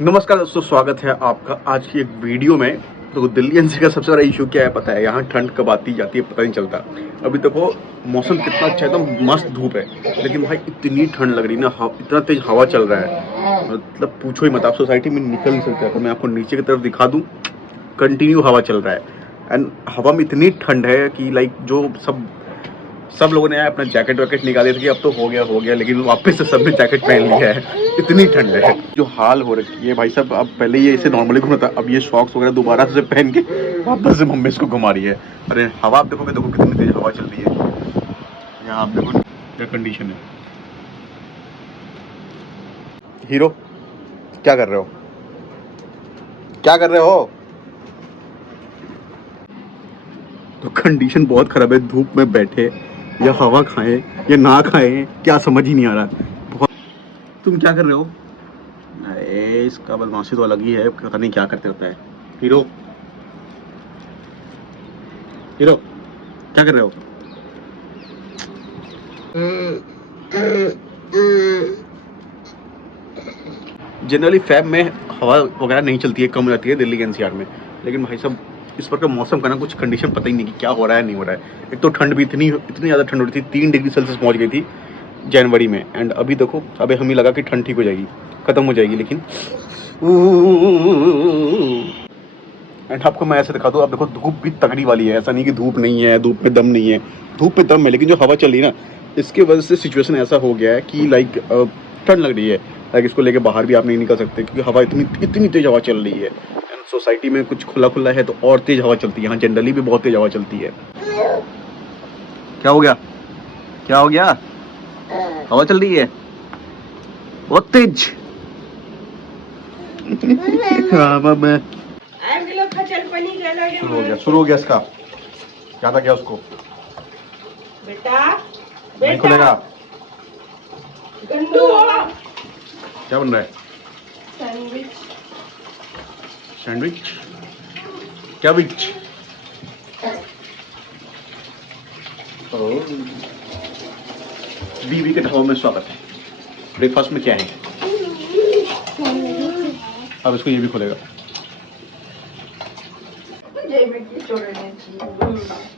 नमस्कार दोस्तों, स्वागत है आपका आज की एक वीडियो में। तो दिल्ली एनसी का सबसे बड़ा इशू क्या है पता है? यहाँ ठंड कब आती जाती है पता नहीं चलता। अभी देखो मौसम कितना अच्छा है, एकदम मस्त धूप है, लेकिन भाई इतनी ठंड लग रही है ना, इतना तेज हवा चल रहा है, मतलब पूछो ही मत। आप सोसाइटी में निकल नहीं सकते। अगर मैं आपको नीचे की तरफ दिखा दूँ, कंटिन्यू हवा चल रहा है एंड हवा में इतनी ठंड है कि लाइक जो सब लोगों ने अपना जैकेट वैकेट निकाले थे कि अब तो हो गया, लेकिन वापस से सबने जैकेट पहन लिया है। इतनी ठंड है, जो हाल हो रखी है भाई साहब। अब पहले ये इसे नॉर्मली घूमता, अब ये शॉक्स वगैरह दोबारा से पहन के वापस से मम्मी इसको घुमा रही है। अरे हवा आप देखोगे, देखो कितनी तेज हवा चल रही है। यहाँ आप देखो क्या कंडीशन है। हीरो क्या कर रहे हो? क्या कर रहे हो? तो कंडीशन बहुत खराब है। धूप में बैठे या हवा खाएं या ना खाएं, क्या समझ ही नहीं आ रहा। बहुत। तुम क्या कर रहे हो? अरे इसका बदमाशी तो अलग ही है, पता नहीं क्या करते रहता है। हीरो हीरो क्या कर रहे हो? जनरली फैब में हवा वगैरह नहीं चलती है, कम रहती है दिल्ली के एनसीआर में, लेकिन भाई साहब इस पर का मौसम का ना कुछ कंडीशन पता ही नहीं कि क्या हो रहा है नहीं हो रहा है। एक तो ठंड भी इतनी ज़्यादा ठंड हो रही थी, 3 डिग्री सेल्सियस पहुंच गई थी जनवरी में। एंड अभी देखो, अभी हमें लगा कि ठंड ठीक हो जाएगी, खत्म हो जाएगी, लेकिन एंड आपको मैं ऐसे दिखा दूँ। आप देखो धूप भी तगड़ी वाली है, ऐसा नहीं कि धूप नहीं है, धूप में दम नहीं है। धूप में दम है, लेकिन जो हवा चल रही है ना, इसके वजह से सिचुएशन ऐसा हो गया है कि लाइक ठंड लग रही है। लाइक इसको लेके बाहर भी आप नहीं निकल सकते, क्योंकि हवा इतनी तेज हवा चल रही है। एंड सोसाइटी में कुछ खुला खुला है तो और तेज हवा चलती है। यहाँ जनरली भी बहुत तेज हवा चलती है। क्या हो गया? क्या हो गया? हवा चल रही है बहुत तेज। मैं शुरू हो गया इसका। क्या था क्या उसको? बेटा नहीं खुलेगा। क्या बन रहा है? सैंडविच क्या विच? बीवी के ढाबे में स्वागत है। ब्रेकफास्ट में क्या है? अब इसको ये भी खुलेगा।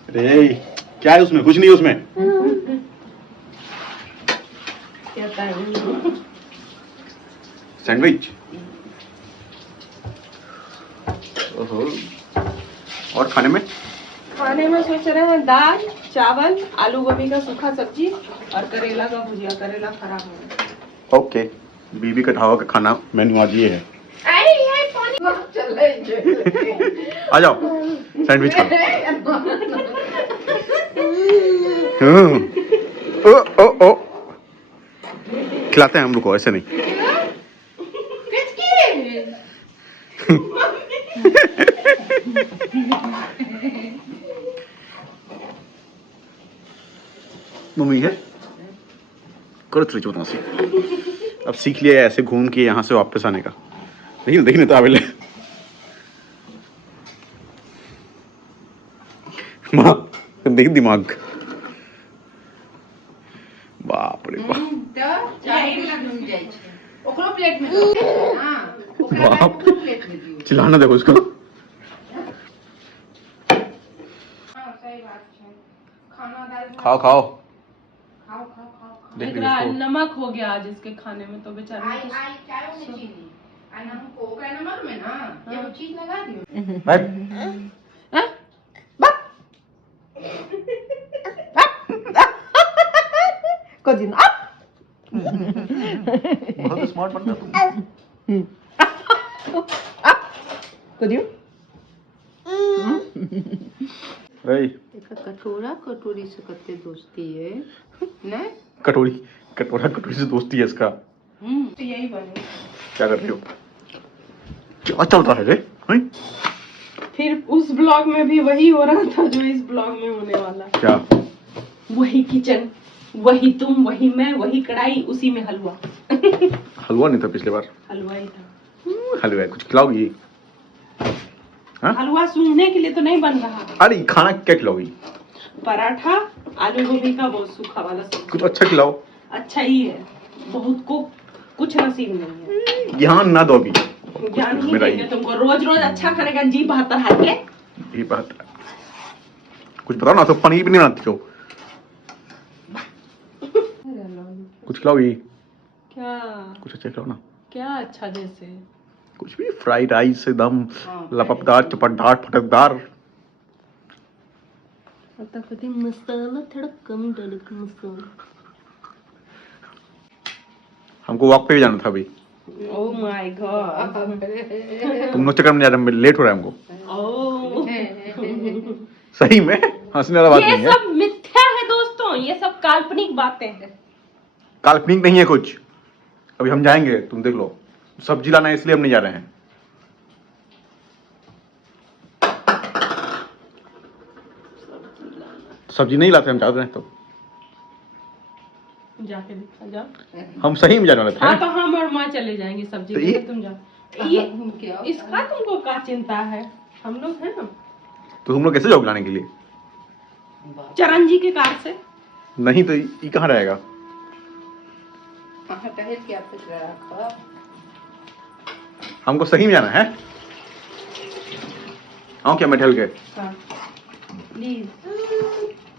अरे क्या है उसमें? कुछ नहीं है उसमें। सैंडविच। ओहो। और खाने में सोच रहे हैं दाल चावल आलू गोभी का सूखा सब्जी और करेला का भुजिया। करेला खराब हो गया। ओके, बीबी का ढाबा का खाना मेन्यू आज ये है। आ जाओ सैंडविच खा। ओ खिलाते हैं हम लोग को, ऐसे नहीं। मम्मी है करो थोड़ी बदमाशी। अब सीख लिया है ऐसे घूम के यहाँ से वापस आने का। देखने तो आवेले माँ, देख दिमाग। बाप रे बाप। बाप, चिल्लाना देखो इसको। खाओ खाओ। देख रहा है नमक हो गया आज इसके खाने में, तो बेचारे बहुत स्मार्ट बनता तुम। कटोरी से कत्ते दोस्ती है ना। कटोरी से दोस्ती है इसका। तो यही बने। क्या कर रही हो? क्या चल रहा है रे? फिर उस ब्लॉग में भी वही हो रहा था जो इस ब्लॉग में होने वाला। क्या? वही किचन, वही तुम, वही मैं, वही कढ़ाई, उसी में हलवा। हलवा नहीं था पिछले बार? हलवा ही था। हलवा कुछ खिलाओगी? हलवा सूंघने के लिए तो नहीं बन रहा। अरे खाना क्या खिलाओगी? पराठा आलू गोभी का बहुत सूखा वाला सब्जी। कुछ अच्छा खिलाओ। अच्छा ही है, बहुत को कुछ नसीब नहीं है। यहाँ ना दोगी जान ही मेरा देंगे तुमको, रोज रोज अच्छा खाने का जी बहत्तर है के। ये बात है। कुछ बताओ ना, तो पनीर भी नहीं बनाती हो। कुछ खिलाओ ये, क्या कुछ अच्छा खिलाओ ना। क्या अच्छा जैसे कुछ भी, फ्राइड राइस एकदम लपकदार चपटदार फटकदार। कभी मसाला थोड़ा कम डालो, मसाला। हमको वॉक पे भी जाना था अभी। Oh my God. तुम लोग चक्कर में जा रहे, लेट हो रहा है हमको। ओह सही में हंसने वाला बात ये नहीं है। सब मिथ्या है दोस्तों, ये सब काल्पनिक बातें हैं। काल्पनिक नहीं है कुछ। अभी हम जाएंगे, तुम देख लो। सब्जी लाना है इसलिए हम नहीं जा रहे हैं। सब्जी नहीं लाते हम, जाते हैं तो जाके दिखा जाओ। हम सही में जाने वाले थे। हाँ तो हम और माँ चले जाएंगे सब्जी तो लेने, ये- तुम जाओ। ये इसका तुमको क्या चिंता है, हम लोग हैं ना। तो तुम लोग कैसे जाओगे लाने के लिए? चरण जी के कार से। नहीं तो ये कहाँ रहेगा? हमको सही में जाना है। आओ क्या मैं ढल के? हाँ प्लीज,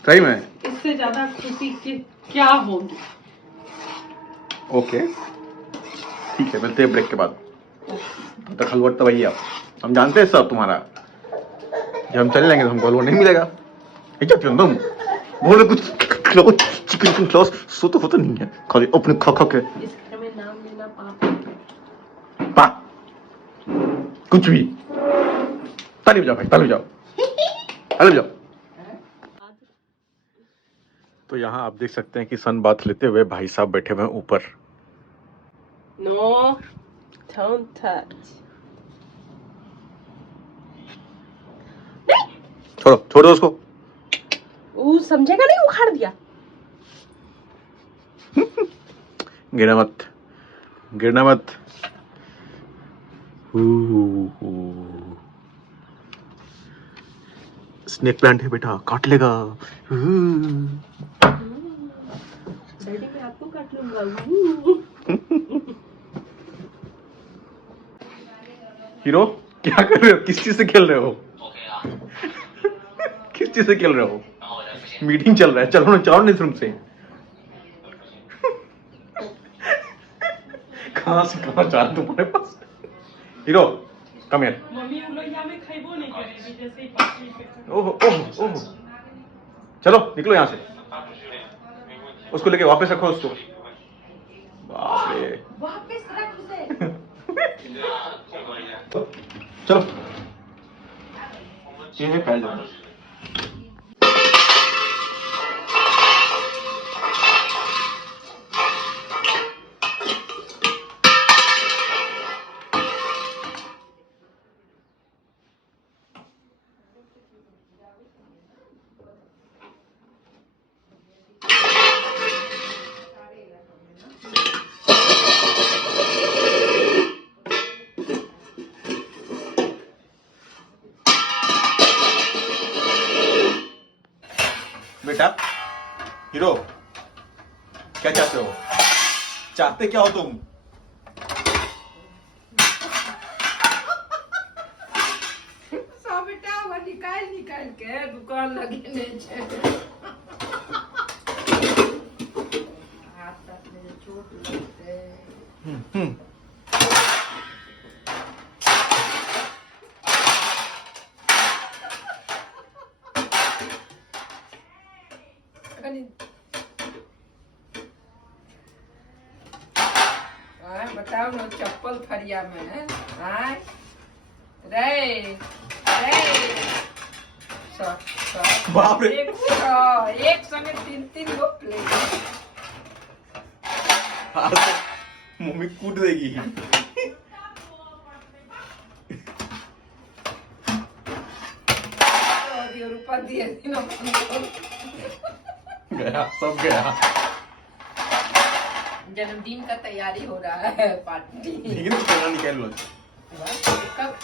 सही में? इससे ज्यादा खुशी की क्या होगी। ओके ठीक है, मिलते हैं ब्रेक के बाद। तब तक हलवा तो भैया हम जानते हैं सब तुम्हारा। जब हम चले जाएंगे तो हमको हलवा नहीं मिलेगा। क्या तुम बोल रहे कुछ खिलाओ, चिकन खिलाओ, सो तो होता नहीं है खाली अपने खा खा के। इस घर में नाम लेना पाप है। पा कुछ भी। ताली बजाओ भाई, ताली बजाओ, ताली बजाओ। तो यहाँ आप देख सकते हैं कि सन बाथ लेते हुए भाई साहब बैठे हुए हैं ऊपर। No don't touch. छोड़ो छोड़ो उसको। वो समझेगा नहीं, उखाड़ दिया। गिरना मत, गिरना मत। स्नेक प्लांट है बेटा, काट लेगा। डैडी मैं आपको काट लूंगा। हीरो क्या कर रहे हो? किस चीज से खेल रहे हो? किस चीज से खेल रहे हो? मीटिंग चल रहा है, चलो ना, चलो ना इस रूम से। कहां से कहां जा रहा है तुम्हारे पास? Hero come here. मम्मी उन लोग यहाँ में खैबो नहीं करेगी, जैसे ही पार्टी पे। ओह ओह ओह, चलो निकलो यहाँ से। उसको लेके वापस रखो उसको। बाप रे, वापस रख उसे। चलो ये है फैल जाता। बेटा हीरो क्या चाहते हो? चाहते क्या हो तुम? सब बेटा वो निकाल निकाल के दुकान लगेने छे। हाथ तक में चोट लगते। बताओ ना, चप्पल फरिया में आए रे रे बाप रे। एक संगे तीन तीन गो प्लेट। मम्मी कूट देगी। रुपया दिए गया, सब गया। जन्मदिन का तैयारी हो रहा है, पार्टी। लेकिन निकाल लो। कब